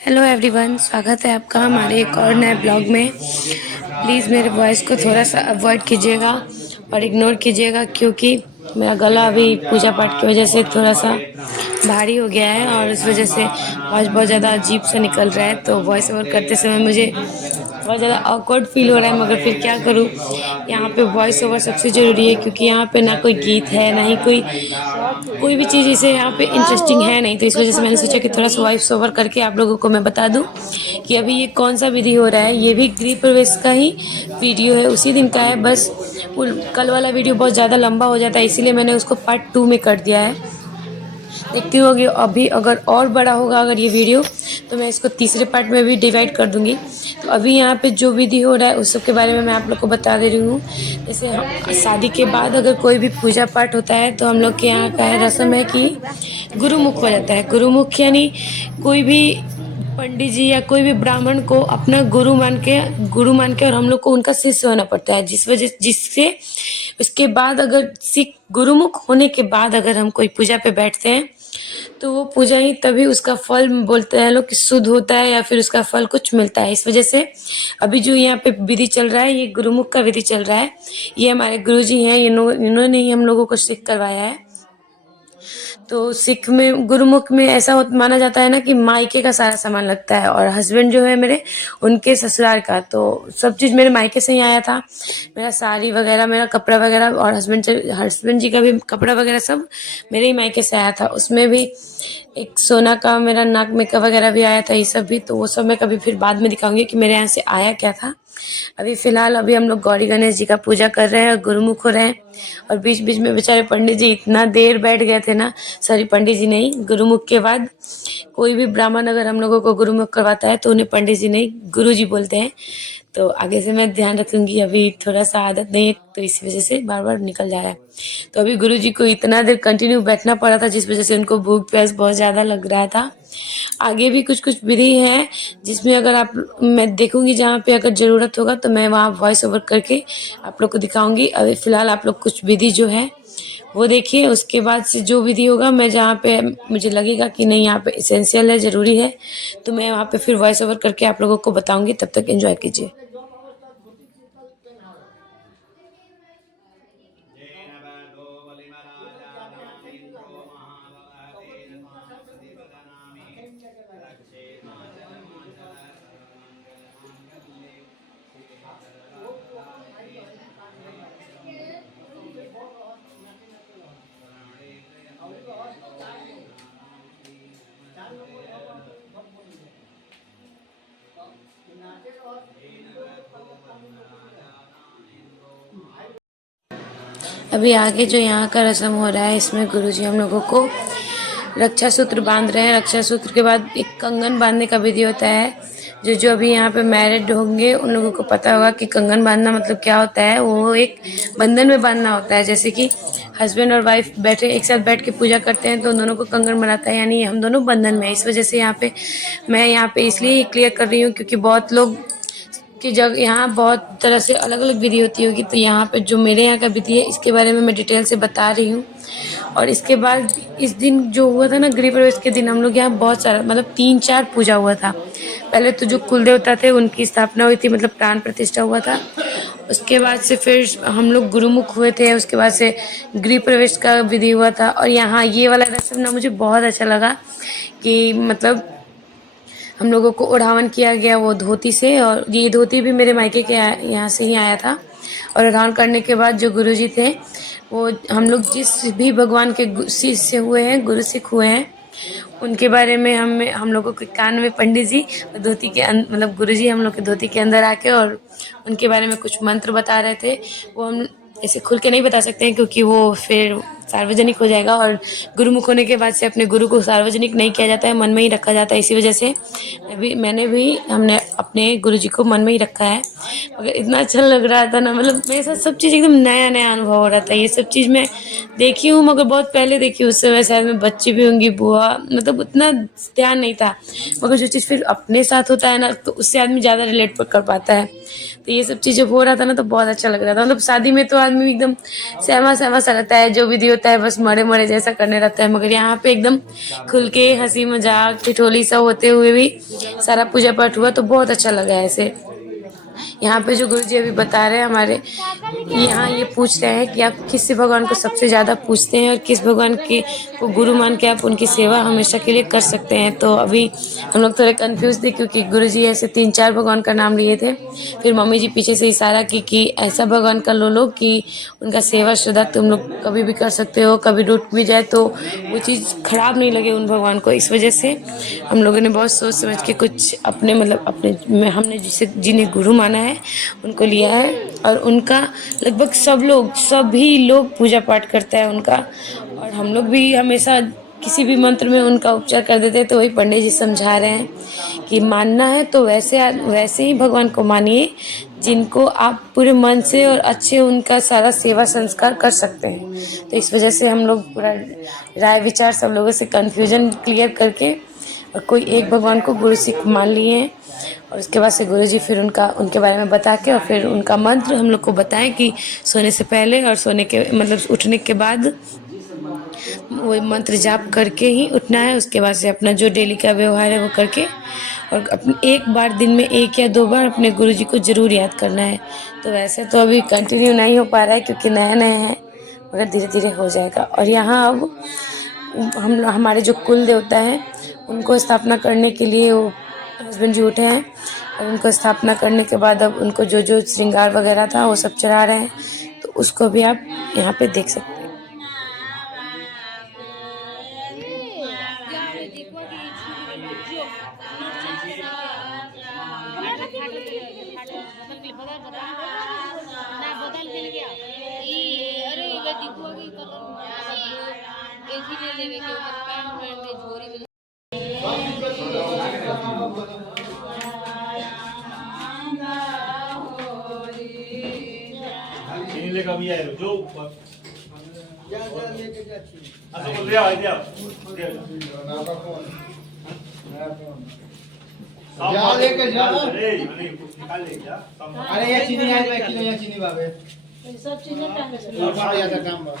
Hello everyone, स्वागत है आपका हमारे एक और नए ब्लॉग में। प्लीज़ मेरे वॉइस को थोड़ा सा अवॉइड कीजिएगा और इग्नोर कीजिएगा, क्योंकि मेरा गला अभी पूजा पाठ की वजह से थोड़ा सा भारी हो गया है और इस वजह से वॉइस बहुत ज़्यादा अजीब सा निकल रहा है। तो वॉइस ओवर करते समय मुझे बहुत ज़्यादा ऑकवर्ड फील हो रहा है, मगर फिर क्या करूँ। यहाँ पे वॉइस ओवर सबसे ज़रूरी है, क्योंकि यहाँ पे ना कोई गीत है, ना ही कोई भी चीज़ इसे यहाँ पे इंटरेस्टिंग है नहीं। तो इस वजह से मैंने सोचा कि थोड़ा सा वॉइस ओवर करके आप लोगों को मैं बता दूं कि अभी ये कौन सा विधि हो रहा है। ये भी गृह प्रवेश का ही वीडियो है, उसी दिन का है। बस कल वाला वीडियो बहुत ज़्यादा लंबा हो जाता है, इसीलिए मैंने उसको पार्ट 2 में कर दिया है। देखती हूँ कि अभी अगर और बड़ा होगा अगर ये वीडियो, तो मैं इसको तीसरे पार्ट में भी डिवाइड कर दूंगी। तो अभी यहाँ पे जो विधि हो रहा है उस सब के बारे में मैं आप लोग को बता दे रही हूँ। जैसे शादी के बाद अगर कोई भी पूजा पाठ होता है तो हम लोग के यहाँ का है रस्म है कि गुरुमुख हो जाता है। गुरुमुख यानी कोई भी पंडित जी या कोई भी ब्राह्मण को अपना गुरु मान के और हम लोग को उनका शिष्य होना पड़ता है, जिससे उसके बाद अगर सिख गुरुमुख होने के बाद अगर हम कोई पूजा पे बैठते हैं तो वो पूजा ही तभी उसका फल बोलते हैं लोग कि शुद्ध होता है, या फिर उसका फल कुछ मिलता है। इस वजह से अभी जो यहाँ पे विधि चल रहा है, ये गुरुमुख का विधि चल रहा है। ये हमारे गुरुजी हैं, इन्होंने ही हम लोगों को सिख करवाया है। तो सिख में गुरुमुख में ऐसा माना जाता है ना कि मायके का सारा सामान लगता है, और हस्बैंड जो है मेरे, उनके ससुराल का। तो सब चीज़ मेरे मायके से ही आया था, मेरा साड़ी वगैरह, मेरा कपड़ा वगैरह, और हस्बैंड जी का भी कपड़ा वगैरह सब मेरे ही मायके से आया था। उसमें भी एक सोना का मेरा नाक में का वगैरह भी आया था, ये सब भी। तो वो सब मैं कभी फिर बाद में दिखाऊंगी कि मेरे यहाँ से आया क्या था। अभी फिलहाल अभी हम लोग गौरी गणेश जी का पूजा कर रहे हैं और गुरुमुख हो रहे हैं। और बीच बीच में बेचारे पंडित जी इतना देर बैठ गए थे ना, सॉरी पंडित जी नहीं, गुरुमुख के बाद कोई भी ब्राह्मण अगर हम लोगों को गुरुमुख करवाता है तो उन्हें पंडित जी नहीं गुरु जी बोलते हैं। तो आगे से मैं ध्यान रखूंगी, अभी थोड़ा सा आदत नहीं है तो इस वजह से बार बार निकल जा रहा है। तो अभी गुरु जी को इतना देर कंटिन्यू बैठना पड़ा था, जिस वजह से उनको भूख प्यास बहुत ज़्यादा लग रहा था। आगे भी कुछ कुछ विधि है जिसमें अगर आप, मैं देखूंगी जहाँ पे अगर ज़रूरत होगा तो मैं वहाँ वॉइस ओवर करके आप लोग को दिखाऊंगी। अभी फ़िलहाल आप लोग कुछ विधि जो है वो देखिए, उसके बाद से जो विधि होगा, मैं जहाँ पे मुझे लगेगा कि नहीं यहाँ पे इसेंशियल है, ज़रूरी है, तो मैं वहाँ पे फिर वॉइस ओवर करके आप लोगों को बताऊंगी। तब तक एंजॉय कीजिए। अभी आगे जो यहाँ का रस्म हो रहा है, इसमें गुरुजी हम लोगों को रक्षा सूत्र बांध रहे हैं। रक्षा सूत्र के बाद एक कंगन बांधने का विधि होता है। जो जो अभी यहाँ पे मैरिड होंगे उन लोगों को पता होगा कि कंगन बांधना मतलब क्या होता है। वो एक बंधन में बांधना होता है। जैसे कि हस्बैंड और वाइफ बैठे एक साथ बैठ के पूजा करते हैं तो उन दोनों को कंगन बनाता है, यानी हम दोनों बंधन में। इस वजह से यहाँ पे मैं यहाँ पे इसलिए क्लियर कर रही हूँ क्योंकि बहुत लोग कि जब यहाँ बहुत तरह से अलग अलग विधि होती होगी, तो यहाँ पे जो मेरे यहाँ का विधि है इसके बारे में मैं डिटेल से बता रही हूँ। और इसके बाद इस दिन जो हुआ था ना, गृह प्रवेश के दिन हम लोग यहाँ बहुत सारा मतलब 3-4 पूजा हुआ था। पहले तो जो कुल देवता थे उनकी स्थापना हुई थी, मतलब प्राण प्रतिष्ठा हुआ था। उसके बाद से फिर हम लोग गुरुमुख हुए थे, उसके बाद से गृह प्रवेश का विधि हुआ था। और यहाँ ये वाला रस्म ना मुझे बहुत अच्छा लगा कि मतलब हम लोगों को ओढ़ावन किया गया वो धोती से, और ये धोती भी मेरे मायके के यहाँ से ही आया था। और ओढ़ावन करने के बाद जो गुरुजी थे, वो हम लोग जिस भी भगवान के शिष्य हुए हैं, गुरु सिख हुए हैं, उनके बारे में हम लोगों के कान में पंडित जी धोती के मतलब गुरुजी हम लोग के धोती के अंदर आके और उनके बारे में कुछ मंत्र बता रहे थे। वो हम ऐसे खुल के नहीं बता सकते हैं क्योंकि वो फिर सार्वजनिक हो जाएगा, और गुरुमुख होने के बाद से अपने गुरु को सार्वजनिक नहीं किया जाता है, मन में ही रखा जाता है। इसी वजह से हमने अपने गुरु जी को मन में ही रखा है। मगर इतना अच्छा लग रहा था ना, मतलब मेरे साथ सब चीज़ एकदम नया नया अनुभव हो रहा था। ये सब चीज़ मैं देखी हूँ मगर बहुत पहले देखी, उस समय शायद मैं बच्ची भी होंगी, बुआ, मतलब उतना ध्यान नहीं था। मगर जो चीज़ फिर अपने साथ होता है ना, तो उससे आदमी ज़्यादा रिलेट कर पाता है। तो ये सब चीज़ जब हो रहा था ना तो बहुत अच्छा लग रहा था। मतलब शादी में तो आदमी एकदम सहमा सहमा सा रहता है, जो विधि होता होता है, बस मरे मरे जैसा करने रहता है। मगर यहाँ पे एकदम खुल के हंसी मजाक ठिठोली सब होते हुए भी सारा पूजा पाठ हुआ, तो बहुत अच्छा लगा ऐसे। यहाँ पे जो गुरु जी अभी बता रहे हैं हमारे, यहाँ ये पूछ रहे हैं कि आप किस भगवान को सबसे ज़्यादा पूछते हैं और किस भगवान के को गुरु मान के आप उनकी सेवा हमेशा के लिए कर सकते हैं। तो अभी हम लोग थोड़े कंफ्यूज थे, क्योंकि गुरु जी ऐसे 3-4 भगवान का नाम लिए थे। फिर मम्मी जी पीछे से इशारा की कि ऐसा भगवान का लो कि उनका सेवा शुदा तुम लोग कभी भी कर सकते हो, कभी टूट भी जाए तो वो चीज़ खराब नहीं लगे उन भगवान को। इस वजह से हम लोगों ने बहुत सोच समझ के कुछ अपने मतलब अपने हमने जिसे जिन्हें गुरु माना है उनको लिया है। और उनका लगभग सभी लोग पूजा पाठ करता है उनका। और हम लोग भी हमेशा किसी भी मंत्र में उनका उपचार कर देते हैं। तो वही पंडित जी समझा रहे हैं कि मानना है तो वैसे ही भगवान को मानिए जिनको आप पूरे मन से और अच्छे उनका सारा सेवा संस्कार कर सकते हैं। तो इस वजह से हम लोग पूरा राय विचार सब लोगों से कन्फ्यूजन क्लियर करके और कोई एक भगवान को गुरु सिख मान लिए हैं। और उसके बाद से गुरु जी फिर उनके बारे में बता के और फिर उनका मंत्र हम लोग को बताएं कि सोने से पहले और सोने के मतलब उठने के बाद वो मंत्र जाप करके ही उठना है। उसके बाद से अपना जो डेली का व्यवहार है वो करके और अपने एक बार दिन में 1 या 2 बार अपने गुरु जी को ज़रूर याद करना है। तो वैसे तो अभी कंटिन्यू नहीं हो पा रहा है क्योंकि नया नया है, मगर धीरे धीरे हो जाएगा। और यहाँ अब हमारे जो कुल देवता हैं उनको स्थापना करने के लिए वो हस्बैंड जी उठे हैं। और उनको स्थापना करने के बाद अब उनको जो जो श्रृंगार वगैरह था वो सब चढ़ा रहे हैं। तो उसको भी आप यहाँ पे देख सकते हैं। लेकर भी आए जो अच्छा बोल दिया आइडिया जा लेके जा अरे निकाल ले जा। अरे ये चीनी आज मैं किलो या चीनी बाबे सब चीजें टाइम से और बढ़िया था काम बा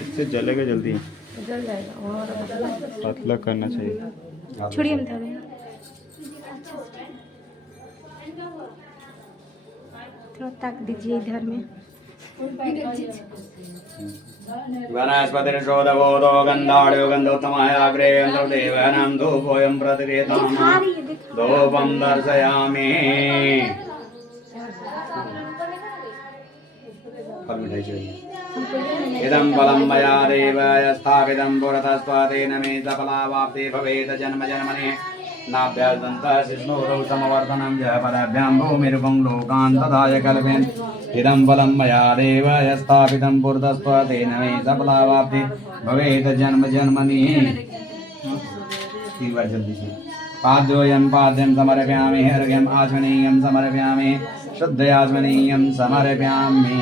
इससे जलेगा जल्दी, जल जाएगा। पतला करना चाहिए। छोड़िए हम थोड़े थोड़ा ताक दीजिए इधर में। वनस्पतिर्षोदगोदो गन्धाढ्यो गन्धोत्तमः अग्रे गन्धर्वदेवानां धूपोऽयं प्रतिगृह्यताम् धूपं दर्शयामि। फल मिठाई चाहिए। इदं फलं मया देव स्थापितं पुरतस्त्वतेन मे सफलावाप्तिः भवेत् जन्म जन्मनि नाभ्यस्तन्तः शिष्णोरौ समवर्धनं च पराभ्यां भूमिरुपं लोकान् तथाय कल्पेन्। इदं फलं मया देव स्थापितं पुरतस्त्वतेन मे सफलावाप्तिः भवेत् जन्म जन्मनि। 3 बार जल्दी से। पाद्योऽयं पाद्यं समर्पयामि अर्घ्यम् आचमनीयं समर्पयामि शुद्धयाचमनीयं समर्पयामि।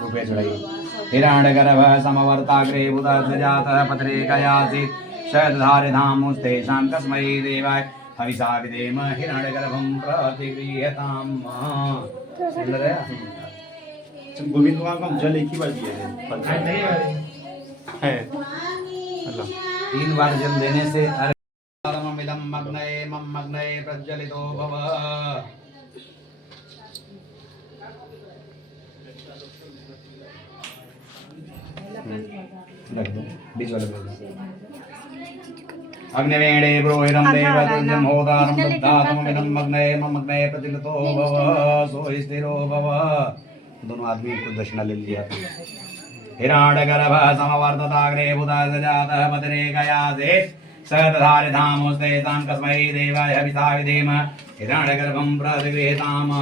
रुपये चढ़ाइए। हिरण्यगर्भः समवर्ताग्रे बुधजातः पत्रे कयासीत् शतधारिधामुस्तेषां कस्मै देवाय हविषा विधेम हिरण्यगर्भं प्रतिगृह्यताम्। गोविंद भगवान को हम जल एक ही बार दिए है। 3 बार जल देने से अरममिदं मग्नये प्रज्वलितो भव। अग्निवेणे प्रोहिरं देवतुल्यं होतारं दत्तात्ममिदं मग्नये प्रज्वलितो भव सो स्थिरो भव। दोनों आदमी को दक्षिणा ले लिया। हिरण्यगर्भः समवर्तताग्रे बुधजातः पत्रे कयासीत् शतधारिधामुस्तेषां कस्मै देवाय हविषा विधेम हिरण्यगर्भं प्रतिगृह्यताम्।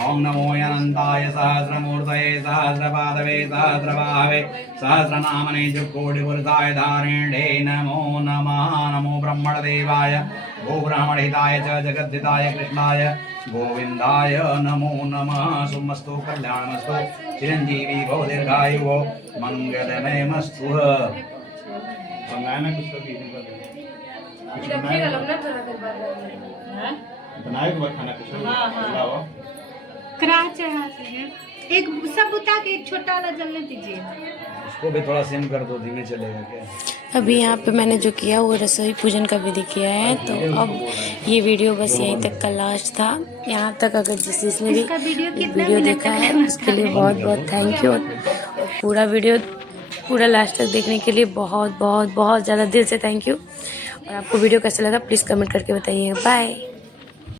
ॐ नमो अनन्ताय सहस्रमूर्तये सहस्रपादवे सहस्रबाहवे सहस्रनामने जुक्कोटिपुरुषाय धारिणे नमो नमः। नमो ब्रह्मणदेवाय गोब्राह्मणहिताय च जगद्धिताय कृष्णाय गोविन्दाय नमो नमः। शुभमस्तु कल्याणमस्तु चिरञ्जीवी भव दीर्घायुः मङ्गलमयमस्तु। बनाना कुछ कभी बनाए तो खाना कुछ करा चढ़ा से एक सब बुता के एक छोटा वाला जलने दीजिए। उसको भी थोड़ा सिम कर दो, धीमे चलेगा क्या। अभी यहाँ पे मैंने जो किया वो रसोई पूजन का विधि किया है। तो अब ये वीडियो बस यहीं तक का लास्ट था। यहाँ तक अगर जिसने भी इसका वीडियो कितना वीडियो मिनट देखा का है है? उसके लिए बहुत बहुत थैंक यू। पूरा वीडियो पूरा लास्ट तक देखने के लिए बहुत बहुत बहुत ज़्यादा दिल से थैंक यू। और आपको वीडियो कैसा लगा प्लीज़ कमेंट करके बताइए। बाय।